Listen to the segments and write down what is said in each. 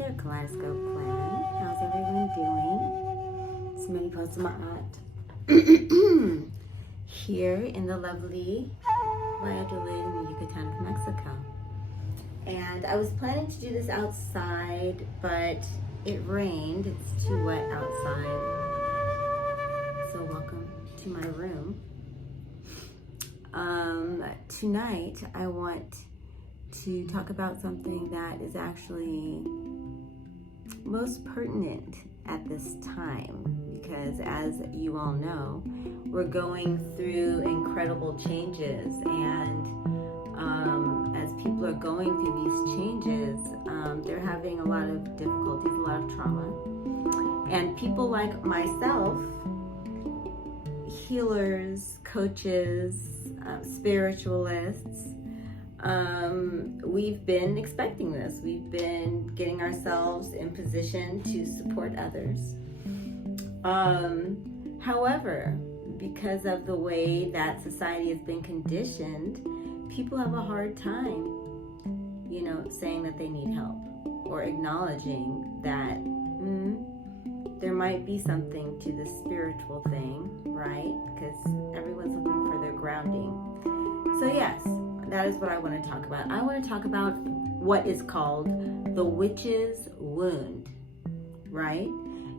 there, Kaleidoscope Klan. How's everyone doing? It's Mariposa, my aunt, here in the lovely Valladolid in Yucatan of Mexico. And I was planning to do this outside, but it rained. It's too wet outside. So welcome to my room. Tonight I want to talk about something that is actually most pertinent at this time, because as you all know, we're going through incredible changes, and as people are going through these changes, they're having a lot of difficulties, a lot of trauma, and people like myself, healers, coaches, spiritualists, we've been expecting this. We've been getting ourselves in position to support others. However, because of the way that society has been conditioned, people have a hard time, saying that they need help or acknowledging that there might be something to the spiritual thing, right? Because everyone's looking for their grounding. So yes, that is what I want to talk about. I want to talk about what is called the witch's wound, right?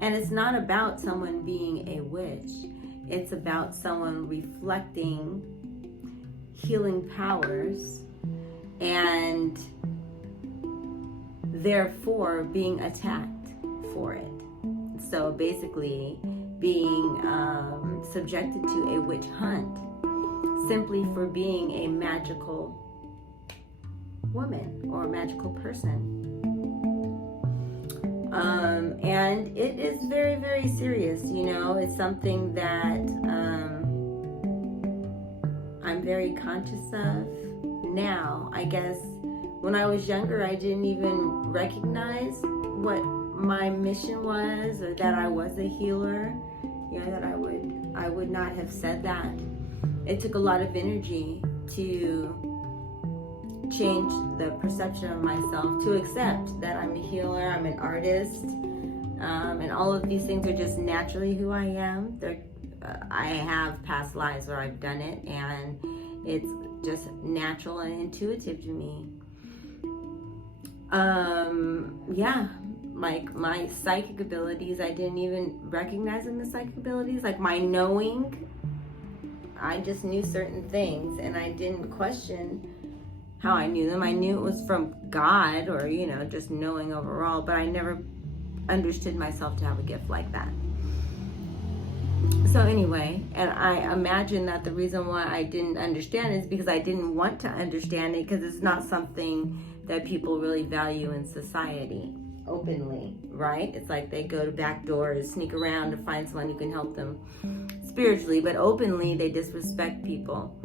And it's not about someone being a witch. It's about someone reflecting healing powers and therefore being attacked for it. So basically being subjected to a witch hunt simply for being a magical woman or a magical person. And it is very, very serious, It's something that I'm very conscious of now. I guess when I was younger, I didn't even recognize what my mission was, or that I was a healer, that I would not have said that. It took a lot of energy to change the perception of myself, to accept that I'm a healer, I'm an artist, and all of these things are just naturally who I am. I have past lives where I've done it, and it's just natural and intuitive to me. Like my psychic abilities, I didn't even recognize them as psychic abilities. Like my knowing, I just knew certain things, and I didn't question how I knew them. I knew it was from God, or just knowing overall, but I never understood myself to have a gift like that. So anyway, and I imagine that the reason why I didn't understand is because I didn't want to understand it, because it's not something that people really value in society openly, right? It's like they go to back doors, sneak around to find someone who can help them spiritually, but openly they disrespect people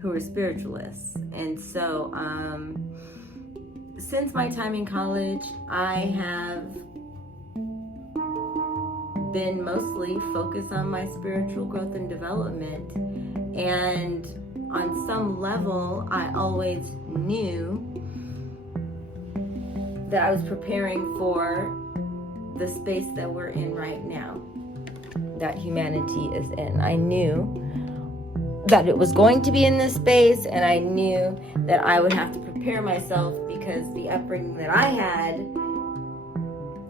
who are spiritualists. And so since my time in college, I have been mostly focused on my spiritual growth and development, and on some level I always knew that I was preparing for the space that we're in right now, that humanity is in. I knew that it was going to be in this space, and I knew that I would have to prepare myself, because the upbringing that I had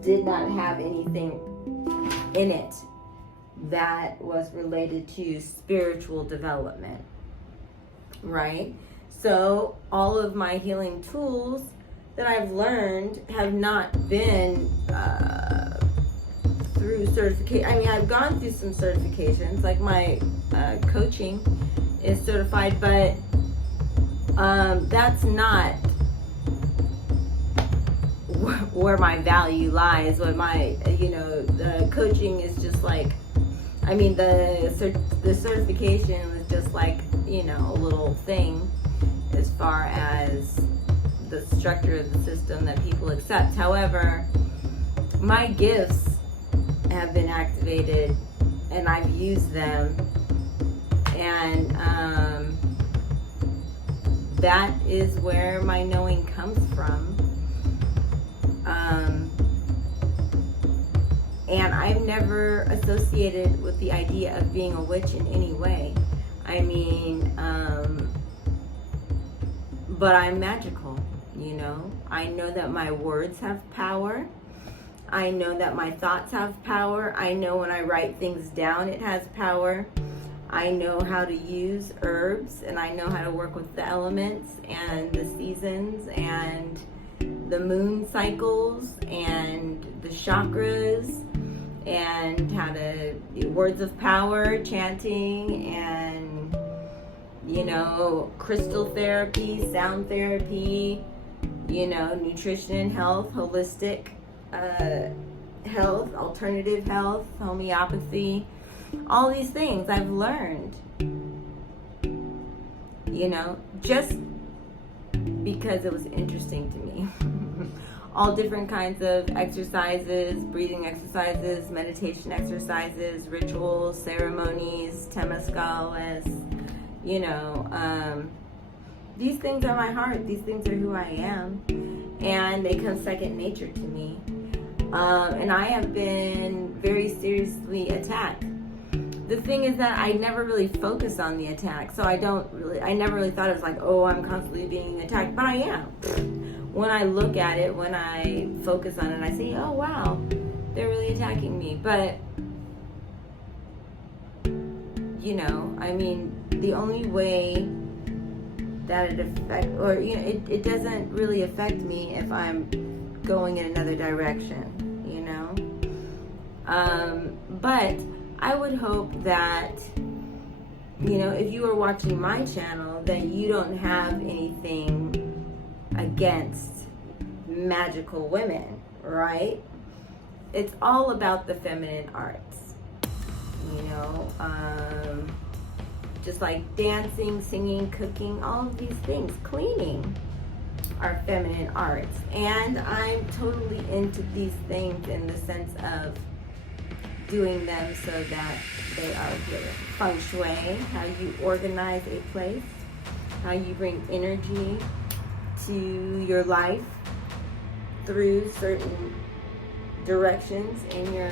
did not have anything in it that was related to spiritual development, right? So all of my healing tools that I've learned have not been through certification. I mean, I've gone through some certifications, like my coaching is certified, but that's not where my value lies. What my, the coaching is just like, I mean, the certification was just like, a little thing as far as the structure of the system that people accept. However, my gifts have been activated, and I've used them, and that is where my knowing comes from. And I've never associated with the idea of being a witch in any way. I mean, but I'm magical, you know. I know that my words have power. I know that my thoughts have power. I know when I write things down, it has power. I know how to use herbs, and I know how to work with the elements and the seasons and the moon cycles and the chakras, and how to words of power, chanting, and, you know, crystal therapy, sound therapy, you know, nutrition, health, holistic health, alternative health, homeopathy, all these things I've learned, you know, just because it was interesting to me. All different kinds of exercises, breathing exercises, meditation exercises, rituals, ceremonies, temazcales, you know, these things are my heart. These things are who I am, and they come second nature to me. And I have been very seriously attacked. The thing is that I never really focus on the attack, so I never really thought it was like, oh, I'm constantly being attacked, but I am. When I look at it, when I focus on it, I say, oh wow, they're really attacking me. But, you know, I mean, the only way that it doesn't really affect me if I'm going in another direction, you know. But I would hope that, you know, if you are watching my channel, that you don't have anything against magical women, right? It's all about the feminine arts, you know, just like dancing, singing, cooking, all of these things, cleaning are feminine arts. And I'm totally into these things in the sense of doing them so that they are good. Feng shui, how you organize a place, how you bring energy to your life through certain directions in your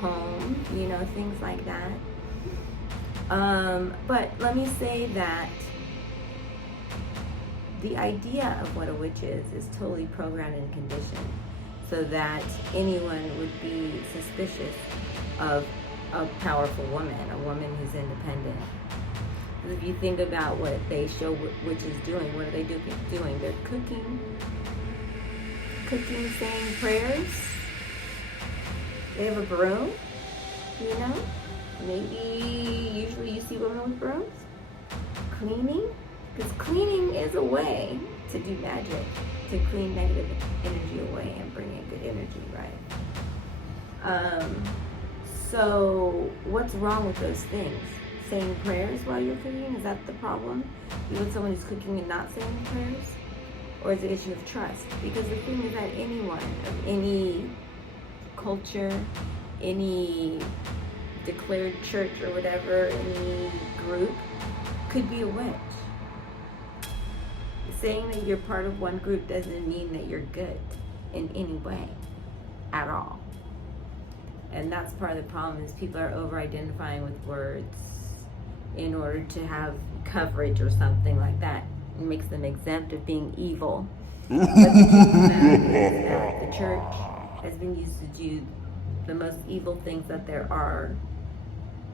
home, you know, things like that. But let me say that the idea of what a witch is totally programmed and conditioned so that anyone would be suspicious of a powerful woman, a woman who's independent. If you think about what they show witches doing, what are they doing? They're cooking, saying prayers. They have a broom, you know? Usually you see women with brooms. Cleaning, because cleaning is a way to do magic, to clean negative energy away and bring in good energy, right? So what's wrong with those things? Saying prayers while you're cooking, is that the problem? You want someone who's cooking and not saying prayers? Or is it an issue of trust? Because the thing is that anyone of any culture, any declared church or whatever, any group, could be a witch. Saying that you're part of one group doesn't mean that you're good in any way at all. And that's part of the problem, is people are over-identifying with words in order to have coverage or something like that. It makes them exempt of being evil. But the truth of that is that the church has been used to do the most evil things that there are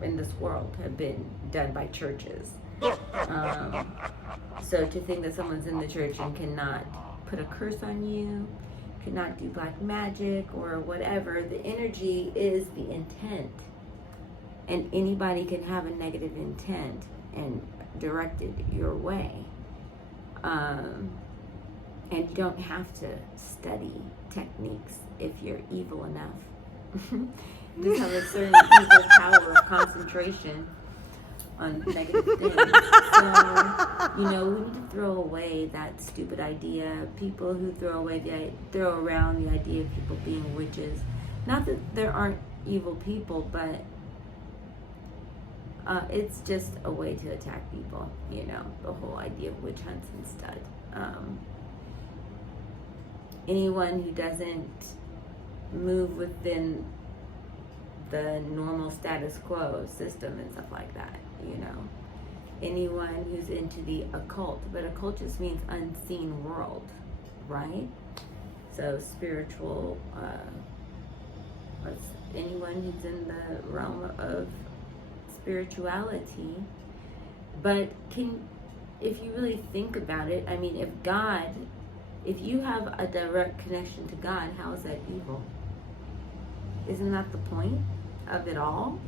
in this world have been done by churches. So to think that someone's in the church and cannot put a curse on you, cannot do black magic or whatever, the energy is the intent. And anybody can have a negative intent and direct it your way. And you don't have to study techniques if you're evil enough. Just have a certain evil power of concentration on negative things. So, you know, we need to throw away that stupid idea. People who throw around the idea of people being witches. Not that there aren't evil people, but it's just a way to attack people, you know, the whole idea of witch hunts and stuff. Anyone who doesn't move within the normal status quo system and stuff like that, you know. Anyone who's into the occult, but occult just means unseen world, right? So spiritual, anyone who's in the realm of spirituality. But if you really think about it, I mean, if you have a direct connection to God, how is that evil? Isn't that the point of it all?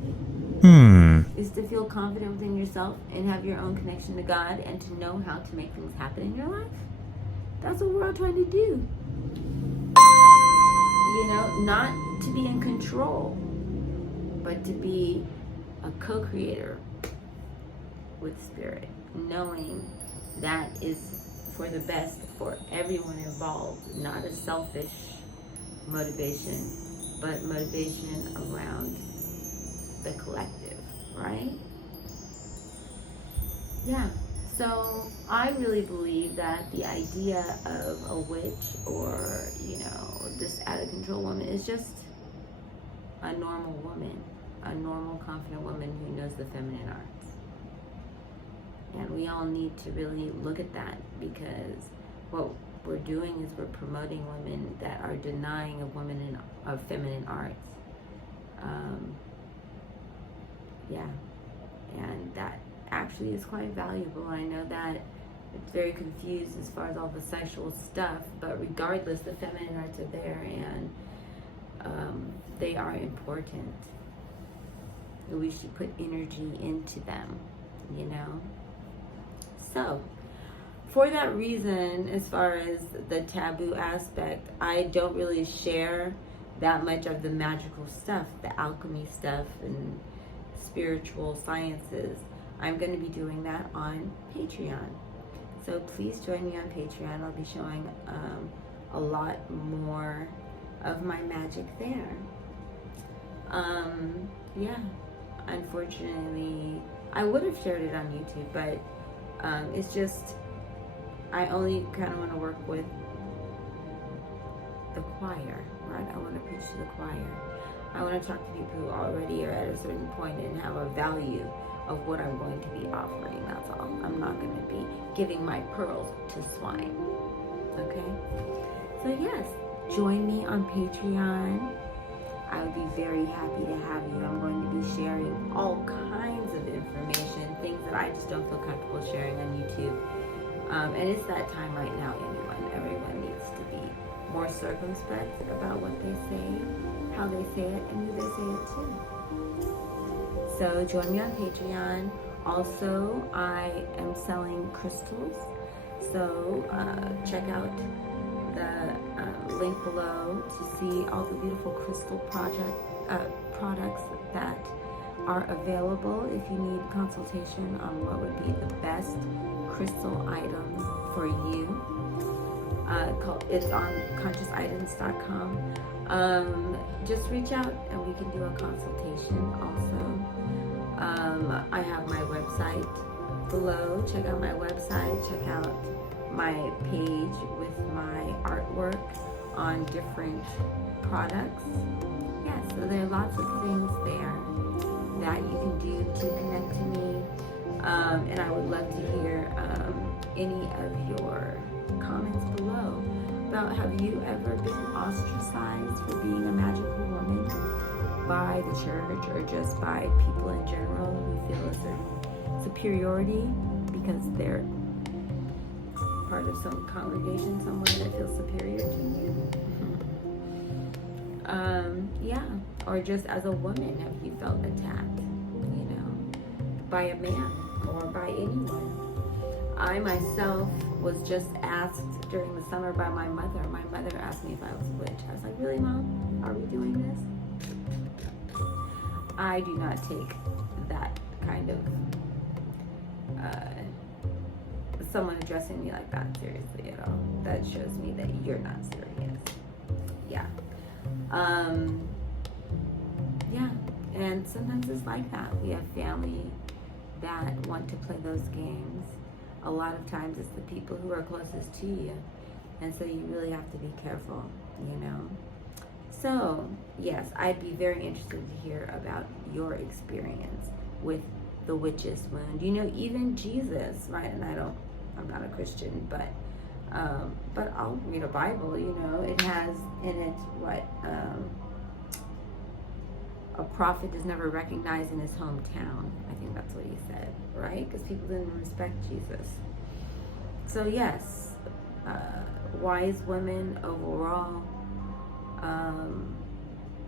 Is to feel confident within yourself and have your own connection to God and to know how to make things happen in your life. That's what we're all trying to do. You know, not to be in control, but to be a co-creator with spirit, knowing that is for the best for everyone involved, not a selfish motivation, but motivation around the collective, right? Yeah, so I really believe that the idea of a witch or, you know, this out of control woman is just a normal woman, a normal, confident woman who knows the feminine arts. And we all need to really look at that, because what we're doing is we're promoting women that are denying of women of feminine arts. Yeah, and that actually is quite valuable. I know that it's very confused as far as all the sexual stuff, but regardless, the feminine arts are there, and they are important. We should put energy into them, you know? So, for that reason, as far as the taboo aspect, I don't really share that much of the magical stuff, the alchemy stuff, and spiritual sciences. I'm going to be doing that on Patreon. So please join me on Patreon. I'll be showing a lot more of my magic there. Yeah, unfortunately, I would have shared it on YouTube, but it's just, I only kind of want to work with the choir, right? I want to preach to the choir. I want to talk to people who already are at a certain point and have a value of what I'm going to be offering, that's all. I'm not going to be giving my pearls to swine, okay? So yes, join me on Patreon. I would be very happy to have you. I'm going to be sharing all kinds of information, things that I just don't feel comfortable sharing on YouTube. And it's that time right now, everyone needs to be more circumspect about what they say, how they say it, and who they say it to. So join me on Patreon. Also, I am selling crystals. So check out the link below to see all the beautiful crystal products that are available if you need consultation on what would be the best crystal items for you. It's on consciousitems.com. Just reach out and we can do a consultation also. I have my website below. Check out my website. Check out my page with my artwork on different products. Yeah, so there are lots of things there that you can do to connect to me. And I would love to hear any of your comments below about, have you ever been ostracized for being a magical woman by the church or just by people in general who feel a certain superiority because they're part of some congregation somewhere that feels superior to you? Yeah, or just as a woman, have you felt attacked, you know, by a man or by anyone? I myself was just asked during the summer by my mother. My mother asked me if I was a witch. I was like, really, Mom? Are we doing this? I do not take that kind of someone addressing me like that seriously at all. That shows me that you're not serious. Yeah. Yeah. And sometimes it's like that. We have family that want to play those games. A lot of times it's the people who are closest to you. And so you really have to be careful, you know. So, yes, I'd be very interested to hear about your experience with the witch's wound. You know, even Jesus, right? And I'm not a Christian, but I'll read a Bible. You know, it has in it what a prophet is never recognized in his hometown. I think that's what he said, right? Because people didn't respect Jesus. So yes, wise women overall,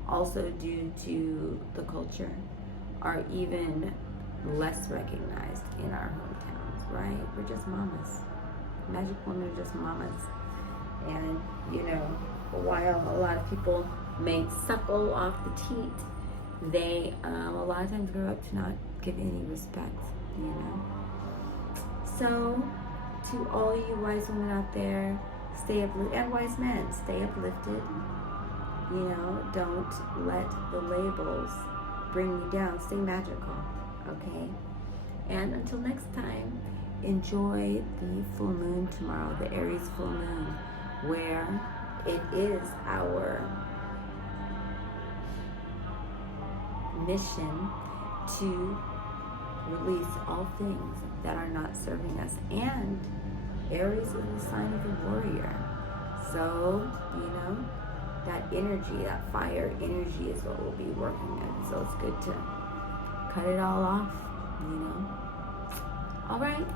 also due to the culture, are even less recognized in our hometowns, right? We're just mamas. Magic women are just mamas. And, you know, while a lot of people may suckle off the teat, they a lot of times grow up to not give any respect, you know. So, to all you wise women out there, stay uplifted, and wise men, stay uplifted. You know, don't let the labels bring you down. Stay magical, okay? And until next time, enjoy the full moon tomorrow, the Aries full moon, where it is our mission to release all things that are not serving us. And Aries is the sign of a warrior. So, you know, that energy, that fire energy is what we'll be working with. So it's good to cut it all off, you know. All right.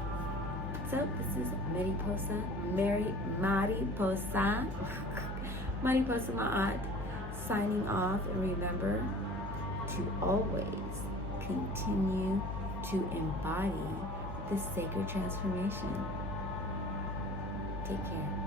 So this is Mariposa, Mariposa Ma'at, signing off. And remember to always continue to embody this sacred transformation. Take care.